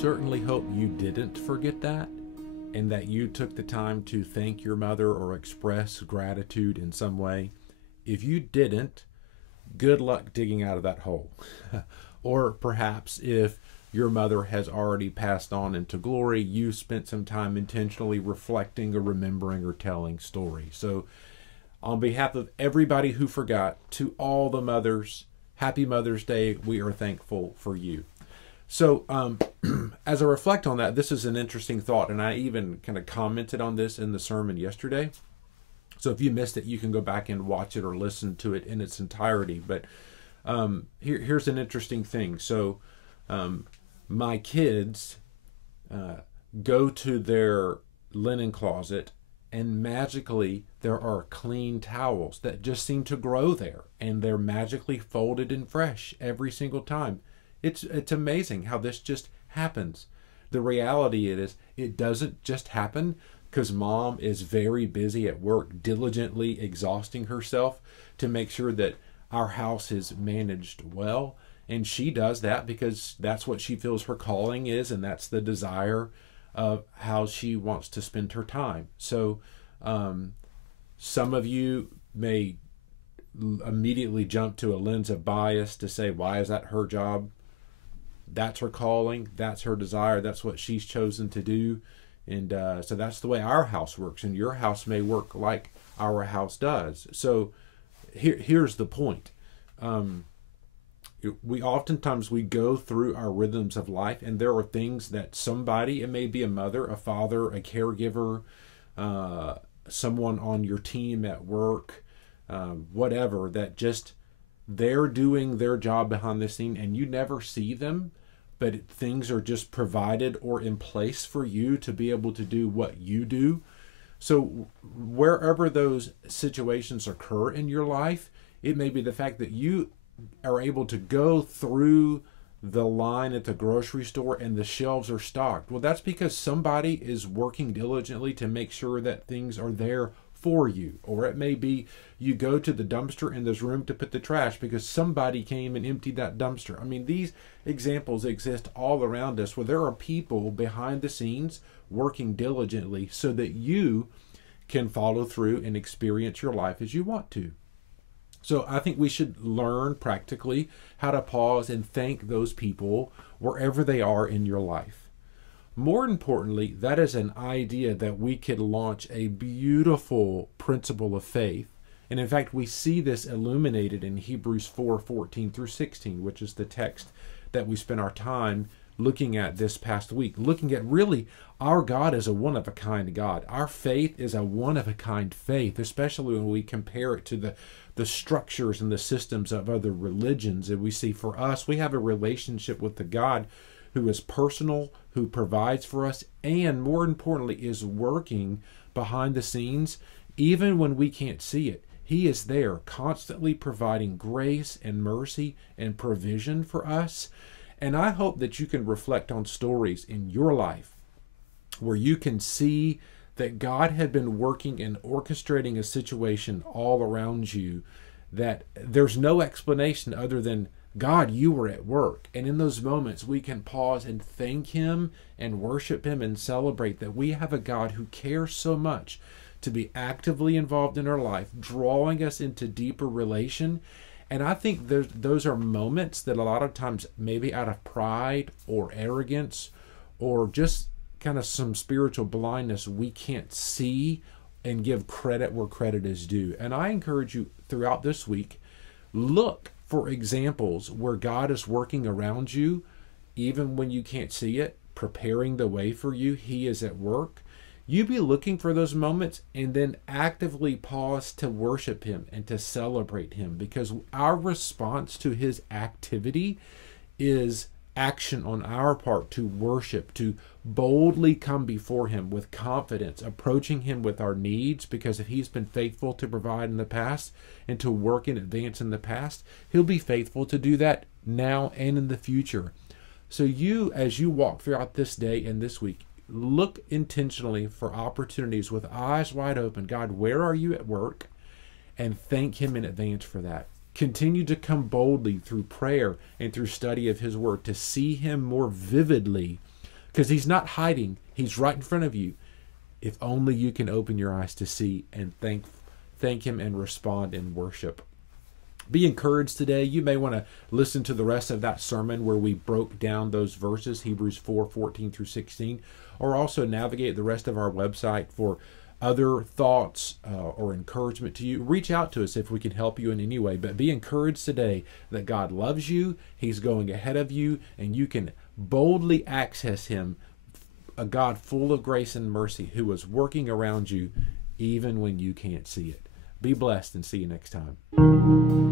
certainly hope you didn't forget that, and that you took the time to thank your mother or express gratitude in some way. If you didn't, good luck digging out of that hole. Or perhaps if your mother has already passed on into glory, you spent some time intentionally reflecting or remembering or telling stories. So, on behalf of everybody who forgot, to all the mothers, happy Mother's Day. We are thankful for you. So, as I reflect on that, this is an interesting thought, and I even kind of commented on this in the sermon yesterday. So if you missed it, you can go back and watch it or listen to it in its entirety. But here's an interesting thing. So my kids go to their linen closet, and magically there are clean towels that just seem to grow there, and they're magically folded and fresh every single time. It's amazing how this just happens. The reality is, it doesn't just happen because mom is very busy at work, diligently exhausting herself to make sure that our house is managed well. And she does that because that's what she feels her calling is, and that's the desire of how she wants to spend her time. So some of you may immediately jump to a lens of bias to say, why is that her job? That's her calling. That's her desire. That's what she's chosen to do. And so that's the way our house works. And your house may work like our house does. So here's the point. We oftentimes we go through our rhythms of life, and there are things that somebody, it may be a mother, a father, a caregiver, someone on your team at work, whatever, that just they're doing their job behind the scene and you never see them, but things are just provided or in place for you to be able to do what you do. So wherever those situations occur in your life, it may be the fact that you are able to go through the line at the grocery store and the shelves are stocked. Well, that's because somebody is working diligently to make sure that things are there for you. Or it may be you go to the dumpster and there's room to put the trash because somebody came and emptied that dumpster. I mean, these examples exist all around us where there are people behind the scenes working diligently so that you can follow through and experience your life as you want to. So I think we should learn practically how to pause and thank those people wherever they are in your life. More importantly, that is an idea that we could launch a beautiful principle of faith. And in fact, we see this illuminated in Hebrews 4:14 through 16, which is the text that we spent our time looking at this past week, looking at really our God is a one-of-a-kind God. Our faith is a one-of-a-kind faith, especially when we compare it to the structures and the systems of other religions. And we see for us, we have a relationship with the God who is personal, who provides for us, and more importantly, is working behind the scenes, even when we can't see it. He is there constantly providing grace and mercy and provision for us. And I hope that you can reflect on stories in your life where you can see that God had been working and orchestrating a situation all around you, that there's no explanation other than, God, you were at work. And in those moments, we can pause and thank Him and worship Him and celebrate that we have a God who cares so much to be actively involved in our life, drawing us into deeper relation. And I think those are moments that a lot of times, maybe out of pride or arrogance or just kind of some spiritual blindness, we can't see and give credit where credit is due. And I encourage you throughout this week, look for examples where God is working around you, even when you can't see it, preparing the way for you. He is at work. You be looking for those moments and then actively pause to worship Him and to celebrate Him, because our response to His activity is action on our part to worship, to boldly come before Him with confidence, approaching Him with our needs, because if He's been faithful to provide in the past and to work in advance in the past, He'll be faithful to do that now and in the future. So you, as you walk throughout this day and this week, look intentionally for opportunities with eyes wide open. God, where are you at work? And thank Him in advance for that. Continue to come boldly through prayer and through study of His Word to see Him more vividly because he's not hiding. He's right in front of you. If only you can open your eyes to see and thank him and respond in worship. Be encouraged today. You may want to listen to the rest of that sermon where we broke down those verses, Hebrews 4:14 through 16, or also navigate the rest of our website for other thoughts or encouragement to you. Reach out to us if we can help you in any way. But be encouraged today that God loves you. He's going ahead of you, and you can boldly access him, a God full of grace and mercy who is working around you even when you can't see it. Be blessed and see you next time.